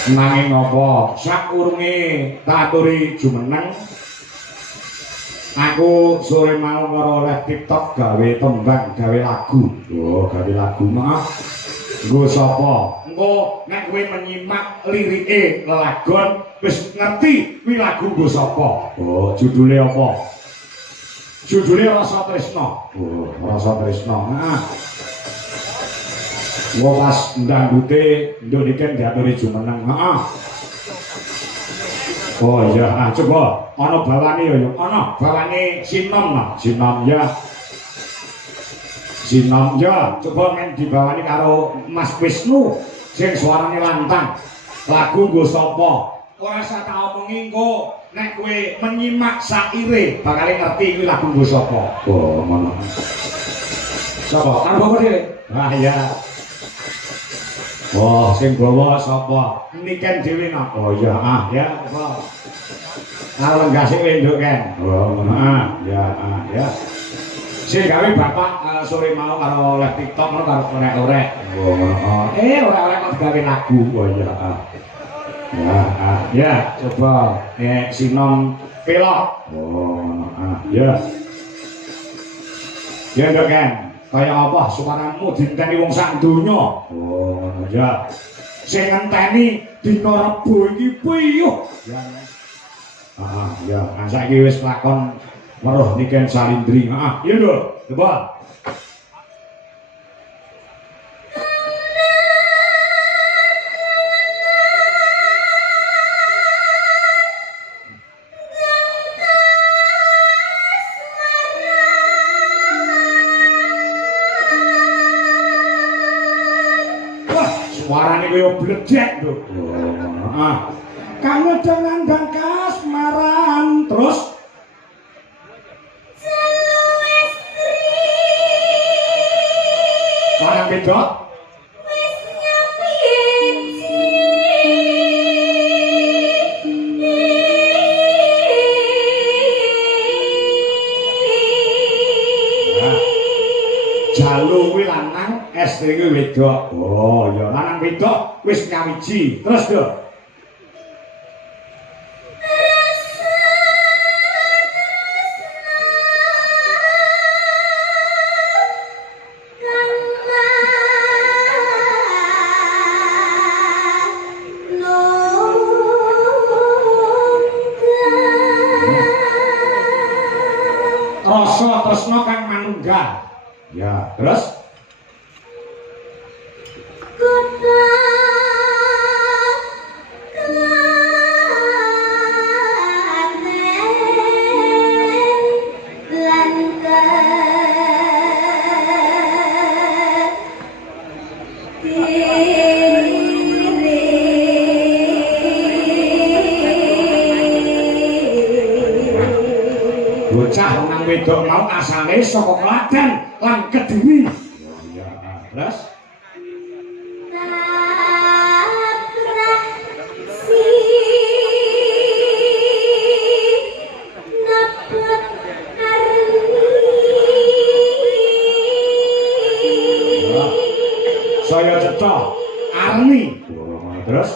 Nanging apa sakurunge taturi jumeneng aku sore mau ngeroleh TikTok gawe tembang gawe lagu. Oh, gawe lagu maaf. Nggo sapa? Engko nek kowe menyimak lirike lelagon wis ngerti kuwi lagu nggo sapa. Oh, judule apa? Judule Rasa Tresna. Oh, Rasa Tresna. Nah. Wong pas ndangdute ndoniken diaturi jumeneng. Heeh. Oh iya, coba ana bawane ya, ana bawane Sinom nah, Sinom ya. Sinom ya, coba men dibawani karo Mas Wisnu sing suarane lantang. Lagu nggo sapa? Ora usah tak omongi engko nek kowe menyimak saire bakal ngerti kuwi lagu nggo sapa. Oh, ngono. Sapa? Karo bapak dhewe. Ah iya. Oh, sing bawa sapa? Niken dhewe nak. Oh iya, ya. Apa? Karo lenggah sing wendok kan. Oh, ya, ya. Sing gawe bapak sore mau karo live TikTok ngono karo orek-orek. Oh, orek-orek kok gawe lagu. Oh iya, ya, coba nek Sinom pelok. Oh, ya. Ya ndok kan. Kaya apa suaramu dinteni wong sak donya. Oh, ya. Sing ngenteni dina Rebo iki piyuh. Ya. Ya, saiki wis lakon weruh Niken Salindri. Iya lho, coba. Suarane kaya bledek lho. Kamu dengan bangkas maran terus barang beda Jalu kuwi lanang SD kuwi wedok. Oh ya lanang wedok wis nyawiji terus lho. Rasa tresna kang manunggal. Ya, terus bocah nang wedok mau asale saka Klaten lan Kediri. Ya, terus saya cetok Arni. Terus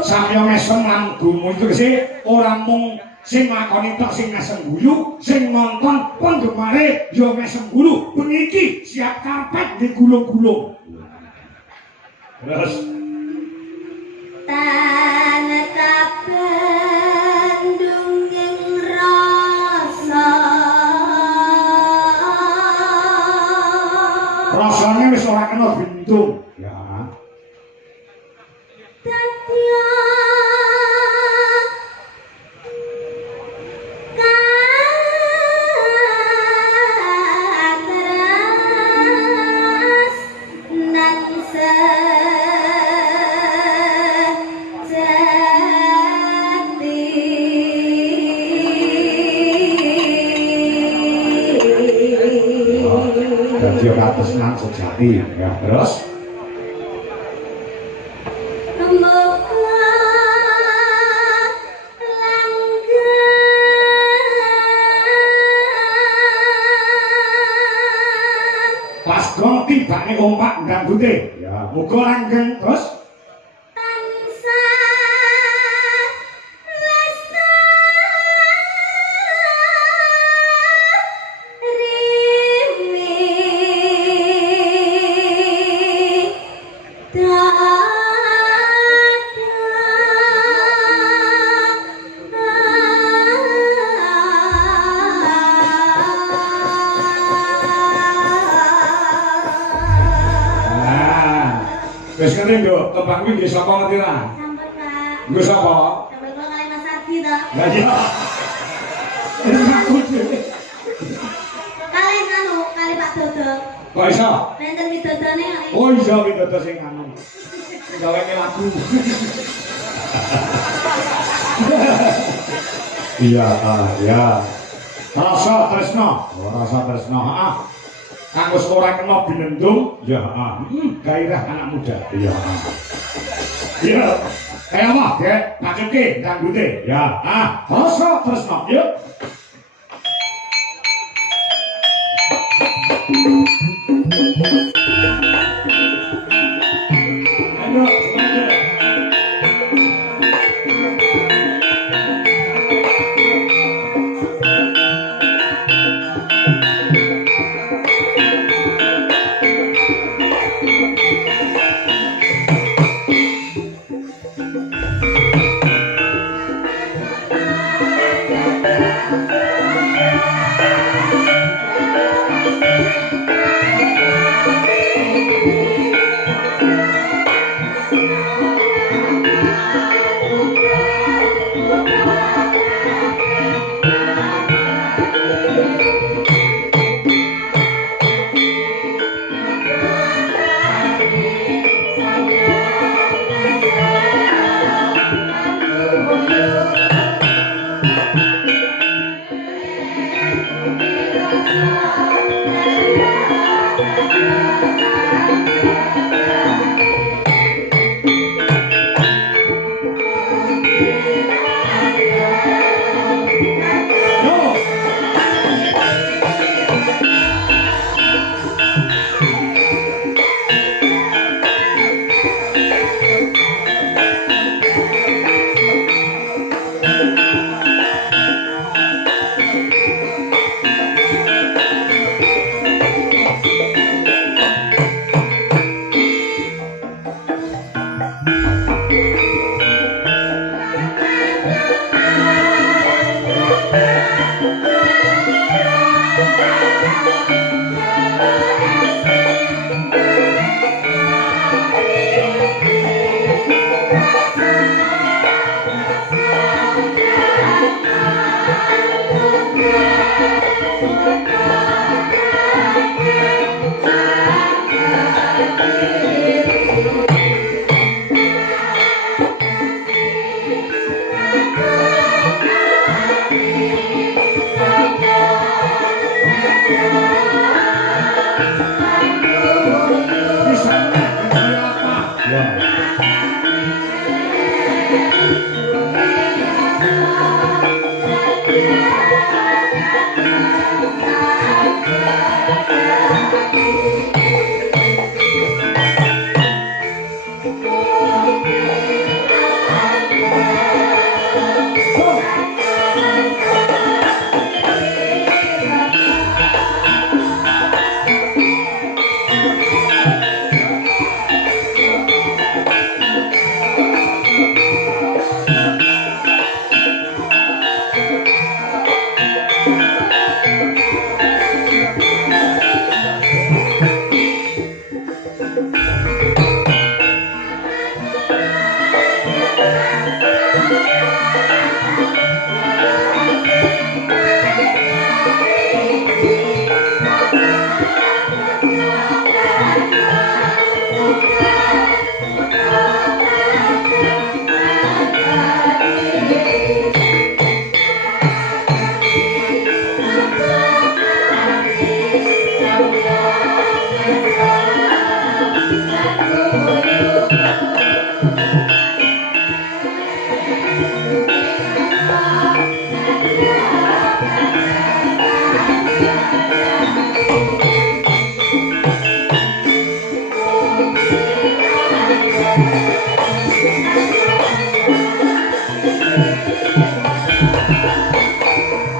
samya mesem lan gumu itu sih orang mung sing lakoni tok sing mesem guyu sing nonton penggemare yo mesem gulu beniki siap karpet digulung-gulung. Terus tanetap Bandung ing rasa rasane wis ora kena bintung. Ya. ya katresnan sejati ya terus pas gong tibane ompak ndangdute ya muga langgeng terus wis kene yo tembang iki nggih sapa ngerti ra? Sampun, Pak. Nggo sapa? Sampun kula kali Mas Ardi to. Lah iya. Aku dhewe. Kali kali Pak Dodo. Kok iso? Nenten widodone kali. Oh iya widodo sing anu. Gawene lagu. Iya, ya. Rasa tresno, rasa tresno. Heeh. Kang wis ora kena binendung, ya gairah anak muda. Iya. Iya. Kayak apa, Dek? Pacuke dangdute. Ya, rasa tresno. Yuk. Ayo, semuanya.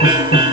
Thank